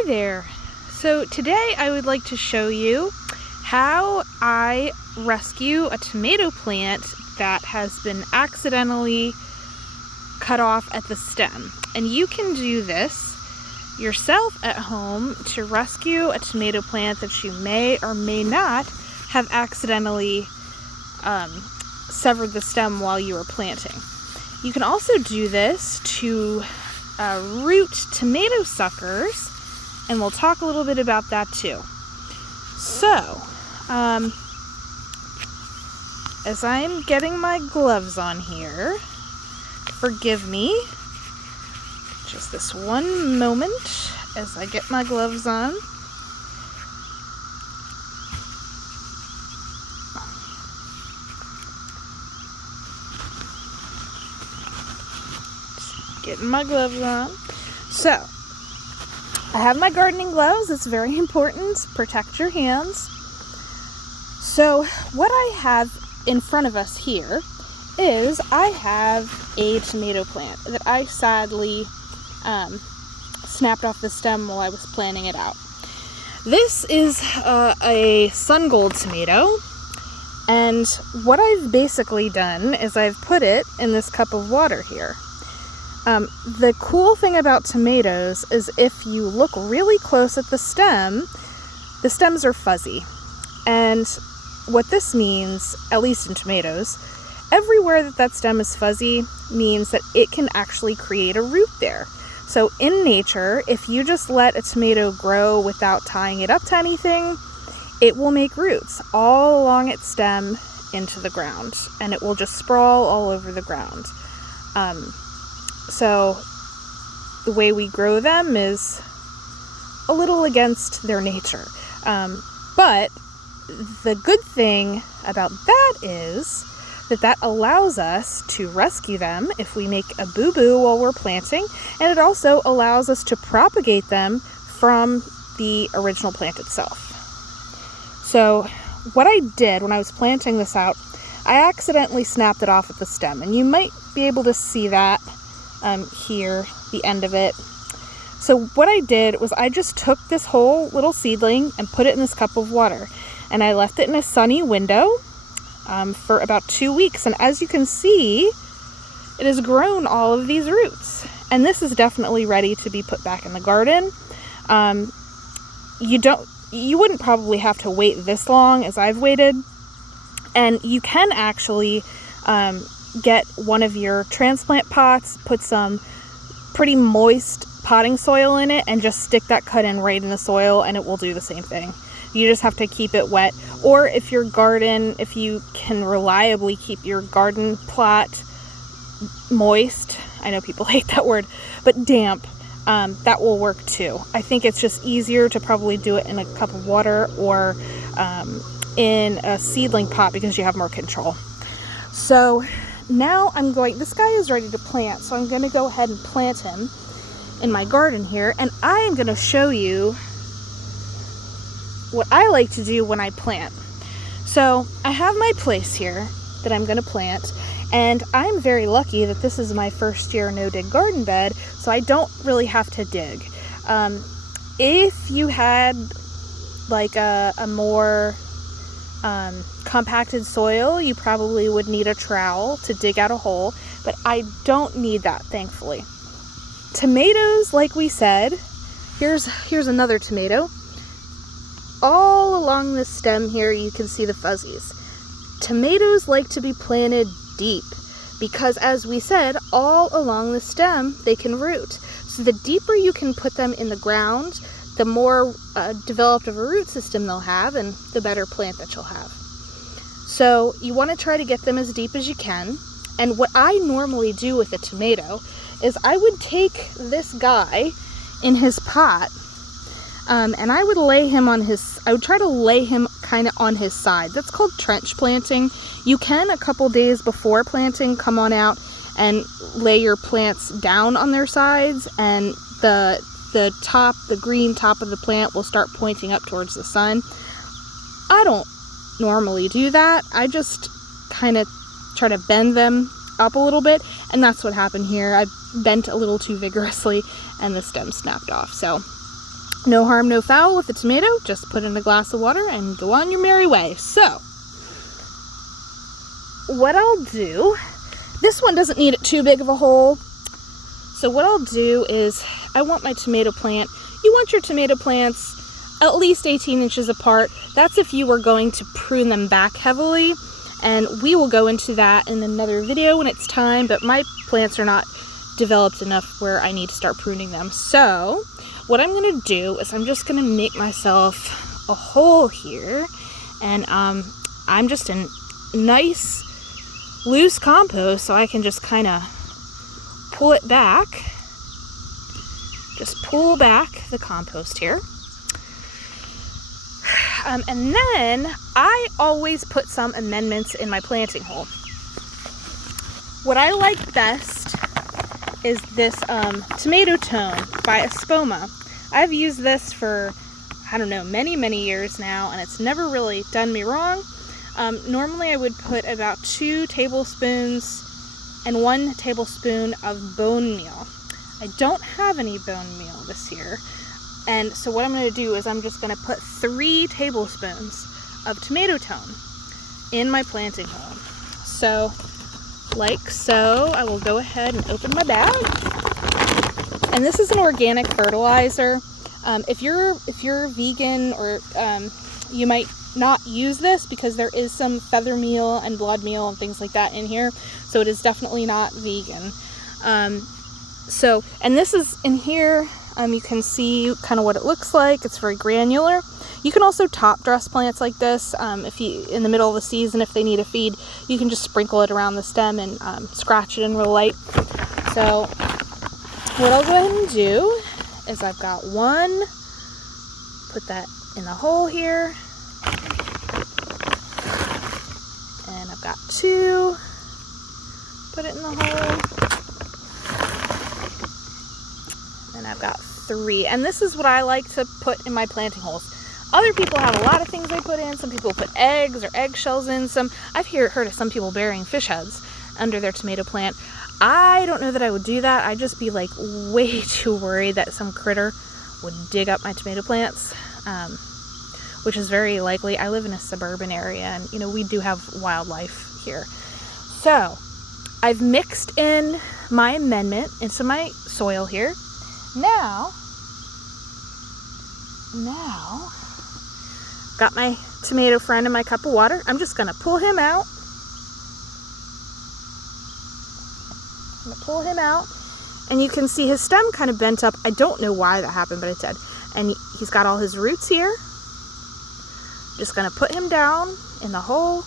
Hi there! So today I would like to show you how I rescue a tomato plant that has been accidentally cut off at the stem. And you can do this yourself at home to rescue a tomato plant that you may or may not have accidentally severed the stem while you were planting. You can also do this to root tomato suckers, and we'll talk a little bit about that too. So, as I'm getting my gloves on here, forgive me, just this one moment as I get my gloves on. Getting my gloves on. So, I have my gardening gloves. It's very important. Protect your hands. So, what I have in front of us here is I have a tomato plant that I sadly snapped off the stem while I was planting it out. This is a sun gold tomato, and what I've basically done is I've put it in this cup of water here. The cool thing about tomatoes is if you look really close at the stems are fuzzy. And what this means, at least in tomatoes, everywhere that stem is fuzzy means that it can actually create a root there. So in nature, if you just let a tomato grow without tying it up to anything, it will make roots all along its stem into the ground, and it will just sprawl all over the ground. So the way we grow them is a little against their nature. But the good thing about that is that allows us to rescue them if we make a boo-boo while we're planting, and it also allows us to propagate them from the original plant itself. So what I did when I was planting this out, I accidentally snapped it off at the stem, and you might be able to see that here, the end of it. So what I did was I just took this whole little seedling and put it in this cup of water, and I left it in a sunny window for about 2 weeks, and as you can see, it has grown all of these roots, and this is definitely ready to be put back in the garden. You wouldn't probably have to wait this long as I've waited, and you can actually get one of your transplant pots, put some pretty moist potting soil in it, and just stick that cut in right in the soil, and it will do the same thing. You just have to keep it wet. Or if you can reliably keep your garden plot moist, I know people hate that word, but damp, that will work too. I think it's just easier to probably do it in a cup of water or in a seedling pot because you have more control. So now this guy is ready to plant, so I'm going to go ahead and plant him in my garden here, and I am going to show you what I like to do when I plant. So I have my place here that I'm going to plant, and I'm very lucky that this is my first year no-dig garden bed, so I don't really have to dig. If you had like a more compacted soil, you probably would need a trowel to dig out a hole, but I don't need that, thankfully. Tomatoes, like we said, here's another tomato. All along the stem here, you can see the fuzzies. Tomatoes like to be planted deep because, as we said, all along the stem they can root. So the deeper you can put them in the ground, the more developed of a root system they'll have, and the better plant that you'll have. So you want to try to get them as deep as you can. And what I normally do with a tomato is I would take this guy in his pot, and I would try to lay him kind of on his side. That's called trench planting. You can, a couple days before planting, come on out and lay your plants down on their sides, and the green top of the plant will start pointing up towards the sun. I don't normally do that. I just kind of try to bend them up a little bit, and that's what happened here. I bent a little too vigorously and the stem snapped off. So No harm, no foul with the tomato. Just put in a glass of water and go on your merry way. So, what I'll do, this one doesn't need too big of a hole. So what I'll do is, I want my tomato plant, you want your tomato plants at least 18 inches apart. That's if you were going to prune them back heavily. And we will go into that in another video when it's time, but my plants are not developed enough where I need to start pruning them. So what I'm gonna do is I'm just gonna make myself a hole here, and I'm just in nice loose compost, so I can just kind of pull it back. Just pull back the compost here. And then I always put some amendments in my planting hole. What I like best is this tomato tone by Espoma. I've used this for, I don't know, many years now, and it's never really done me wrong. Normally I would put about 2 tablespoons and 1 tablespoon of bone meal. I don't have any bone meal this year. And so what I'm going to do is I'm just going to put 3 tablespoons of tomato tone in my planting hole. So, like so, I will go ahead and open my bag. And this is an organic fertilizer. If you're vegan, or you might not use this because there is some feather meal and blood meal and things like that in here. So it is definitely not vegan. And this is in here. You can see kind of what it looks like. It's very granular. You can also top dress plants like this. If you, in the middle of the season, if they need a feed, you can just sprinkle it around the stem and scratch it in real light. So what I'll go ahead and do is I've got 1, put that in the hole here, and I've got 2, put it in the hole. And I've got 3, and this is what I like to put in my planting holes. Other people have a lot of things they put in. Some people put eggs or eggshells in. I've heard of some people burying fish heads under their tomato plant. I don't know that I would do that. I'd just be like way too worried that some critter would dig up my tomato plants, which is very likely. I live in a suburban area, and we do have wildlife here. So I've mixed in my amendment into my soil here. Now, got my tomato friend in my cup of water. I'm just going to pull him out. And you can see his stem kind of bent up. I don't know why that happened, but it did. And he's got all his roots here. Just going to put him down in the hole.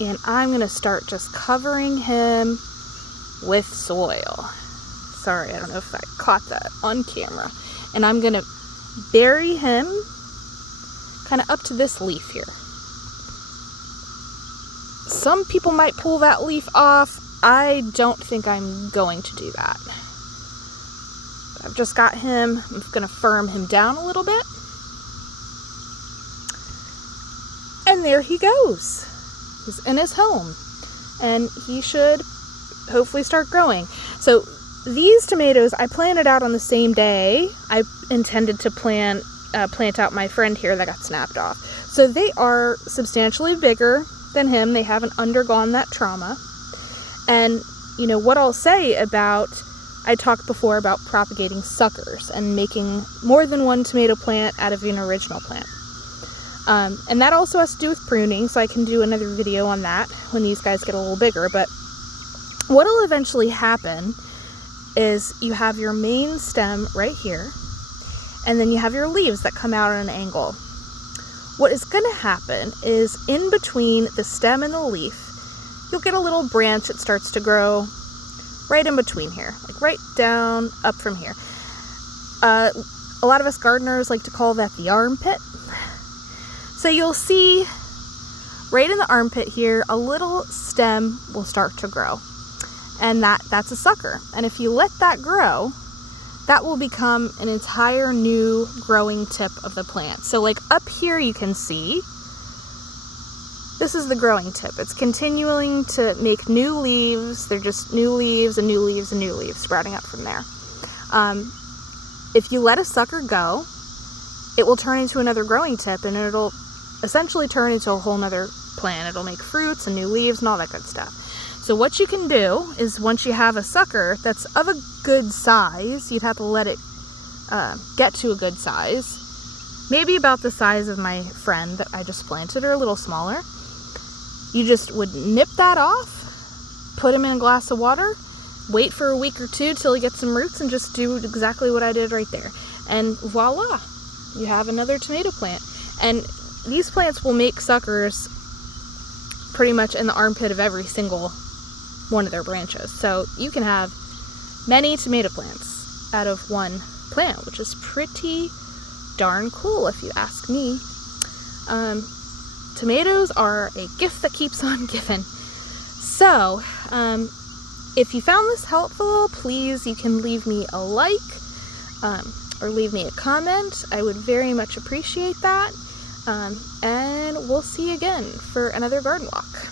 And I'm going to start just covering him with soil. Sorry, I don't know if I caught that on camera. And I'm going to bury him kind of up to this leaf here. Some people might pull that leaf off. I don't think I'm going to do that. I've just got him. I'm going to firm him down a little bit. And there he goes. He's in his home. And he should hopefully start growing. So these tomatoes I planted out on the same day I intended to plant out my friend here that got snapped off. So they are substantially bigger than him. They haven't undergone that trauma. And what I'll say about, I talked before about propagating suckers and making more than one tomato plant out of an original plant. And that also has to do with pruning, so I can do another video on that when these guys get a little bigger. But what will eventually happen is you have your main stem right here, and then you have your leaves that come out at an angle. What is going to happen is in between the stem and the leaf, you'll get a little branch that starts to grow right in between here, like right down up from here. A lot of us gardeners like to call that the armpit. So you'll see right in the armpit here, a little stem will start to grow. And that's a sucker. And if you let that grow, that will become an entire new growing tip of the plant. So like up here you can see, this is the growing tip. It's continuing to make new leaves. They're just new leaves and new leaves and new leaves sprouting up from there. if you let a sucker go, it will turn into another growing tip, and it'll essentially turn into a whole nother plant. It'll make fruits and new leaves and all that good stuff. So what you can do is, once you have a sucker that's of a good size, you'd have to let it get to a good size, maybe about the size of my friend that I just planted, or a little smaller. You just would nip that off, put him in a glass of water, wait for a week or two till he gets some roots, and just do exactly what I did right there. And voila, you have another tomato plant. And these plants will make suckers pretty much in the armpit of every single one of their branches. So you can have many tomato plants out of one plant, which is pretty darn cool if you ask me. Tomatoes are a gift that keeps on giving. So, if you found this helpful, please, you can leave me a like, or leave me a comment. I would very much appreciate that. And we'll see you again for another garden walk.